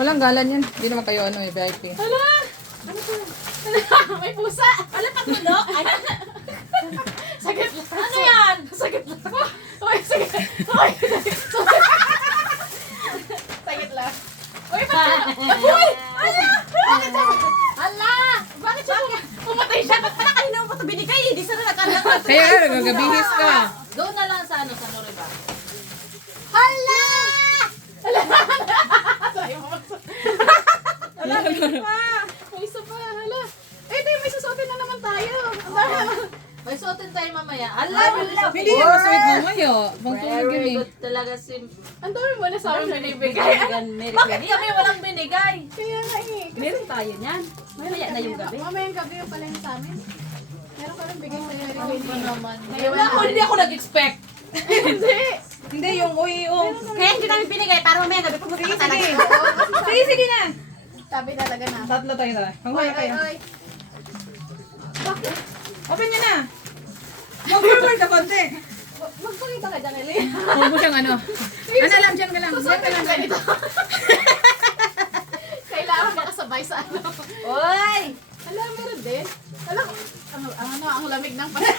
Walang galan yan. Hindi naman kayo ano eh, VIP. Hala! Ano to? May pusa! Hala, patulo! Ay! Sagit lang. Ano yan? Sagit lang. Uy, sagit. Uy, sagit. Sagit lang. Uy, patulo! Uy! Hala! Bakit siya? Hala! Bakit siya? Pumatay siya. Ba't pala kanina mo pa ito binigay? Hindi sana nakalang ka. Kaya gagabihis ka. Doon na lang sa ano, sa Noriba. Hala! Hala! Sayo mo magsabi. Wala, may isa pa. May isa pa, hala. Eh, tayo, may susuotin na naman tayo. Ang dami naman. May suotin tayo mamaya. Hala, Hindi yan masawit mo ngayo. Pangtulog yun eh. good talaga si... Ang dami mo na sa amin binibigay. Bakit kami walang binigay? Kaya nga eh. Meron tayo niyan. Mamaya na yung gabi. Mamayang gabi yung pala yung sa amin. Meron ka rin bigay sa iyo. Wala ako, hindi ako nag-expect. Hindi. Hindi, yung uy, yung. Kaya hindi namin binigay para mamaya gabi pumunta ka talaga. Sige, sige na. Sabi talaga na. Tatlo tayo na. Panghuya kayo. Bakit? Open nyo na. Mag-forward ka konti. Magpakita ka dyan, Eli. Huwag mo siyang ano. Ano lang, dyan ka lang. Dyan ka lang. ganito. Kailangan makasabay sa ano. Oy! Alam, meron din. Alam, ang lamig ng pasto.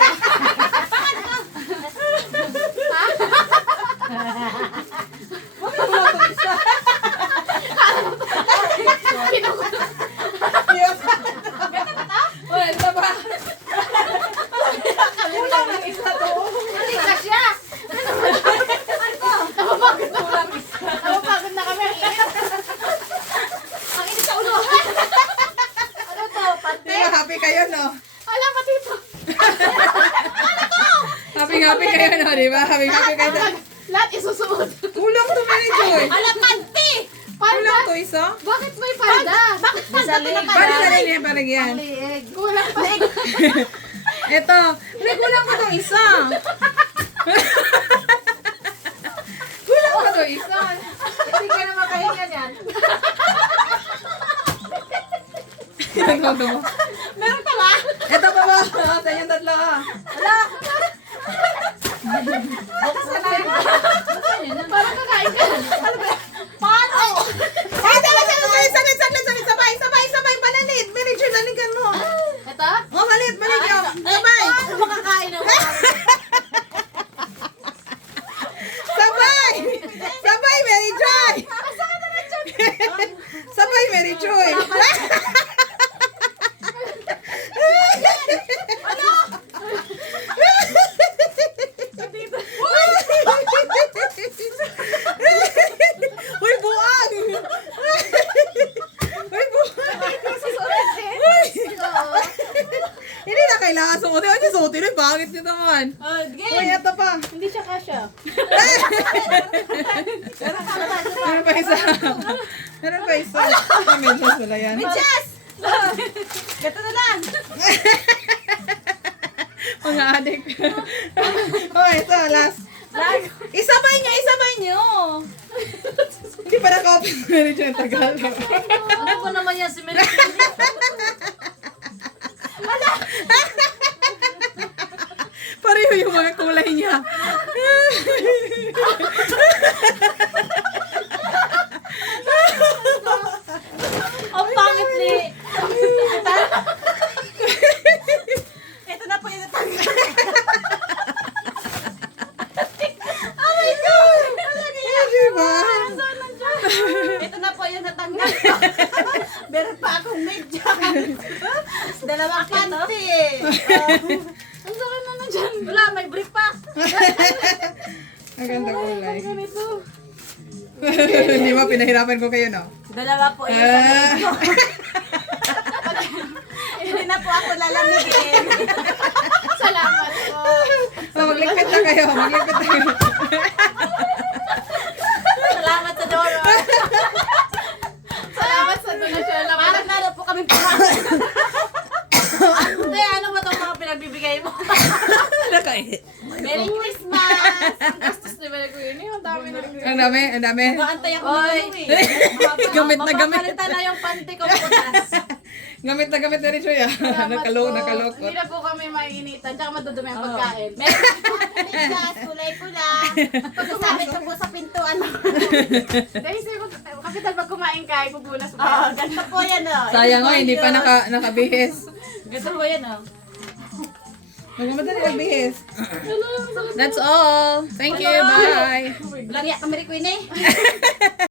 Oh, ito ba? Kulang ng isa to. Hindi ka siya. Napapagod na kami. Ang init sa ulo. Ano to? Pante? Di ba happy kayo, no? Alam, pati ito. Happy kayo, no? Di ba? Happy kayo. Lahat isusuot. Kulang to, Mary Joy. Alam, panty! Kulang Palda! to, isa. Bakit may palda? Bakit palda pinapalda? Bali na rin yung paragyan. Kulang pa. Ito. May kulang pa itong isa. Kulang pa itong isa. Hindi ka na makahinga niyan. Ito mo. Meron pa ba? Ito pa ba? Sa yung tatlo. Wala. Buksan na. Parang kakain ka. Ano ba? Paano? Ay, tala, saglit. Sabay. Pananit. Mary Joy, lalikan mo. Ito? Oh, malit. Oh. Sabay. Paano makakain ng Sabay, Mary Joy. Sabay, Mary Joy. Uy, buang! Uy, buang! Hindi na kailangan sumutin. Ano yung suotin? Uy, bakit nyo naman? Uy, ito pa. Hindi siya kasha. Meron pa isa. Ay, medyas wala yan. Medyas! Gato na lang. Mga adik. Oh, ito, last. Isabay nyo. Hindi pa na-copy mo rin yung Tagalog. Ano ba naman yan si Mary? Pareho yung mga kulay niya. Ang pangit ni... Ito na po yung natanggal. Oh my God! Diba? Ito na po yung natanggal. Meron pa akong medyas. Dalawang panty. Ang sakit na dyan. Wala, may brief pa. Ang ganda kulay. Ganito. Hindi ba pinahirapan ko kayo, no? Dalawa po yung sa ko. Hindi na po ako lalamigin. Salamat po. Oh, magligpit na kayo. Salamat sa Doro. Salamat sa donasyon. Parang meron po kami pumasok. Ano ba itong mga pinagbibigay mo? Merry Christmas! Ang gastos ni Mary Queen. Ang dami na rin. Ang dami. Mag-aantay ako ng ano eh. Gamit na gamit. Mapapalitan na yung panty ko putas. Gamit na gamit na rin siya. Salamat po. Nakalokot. Hindi na po kami mainitan. Tsaka madudumi ang Oo. pagkain. Gas, kulay-pula. Pagkasabit ko po sa pintuan. Dahil sa'yo, kapital pag kumain ka, ipupunas mo. Oh, ganda po yan oh. Sayang o, hindi pa nakabihis. Ganda po yan oh. Magmamadali nagbihis. That's all. Thank you. Bye. Langya kami rin, Queenie.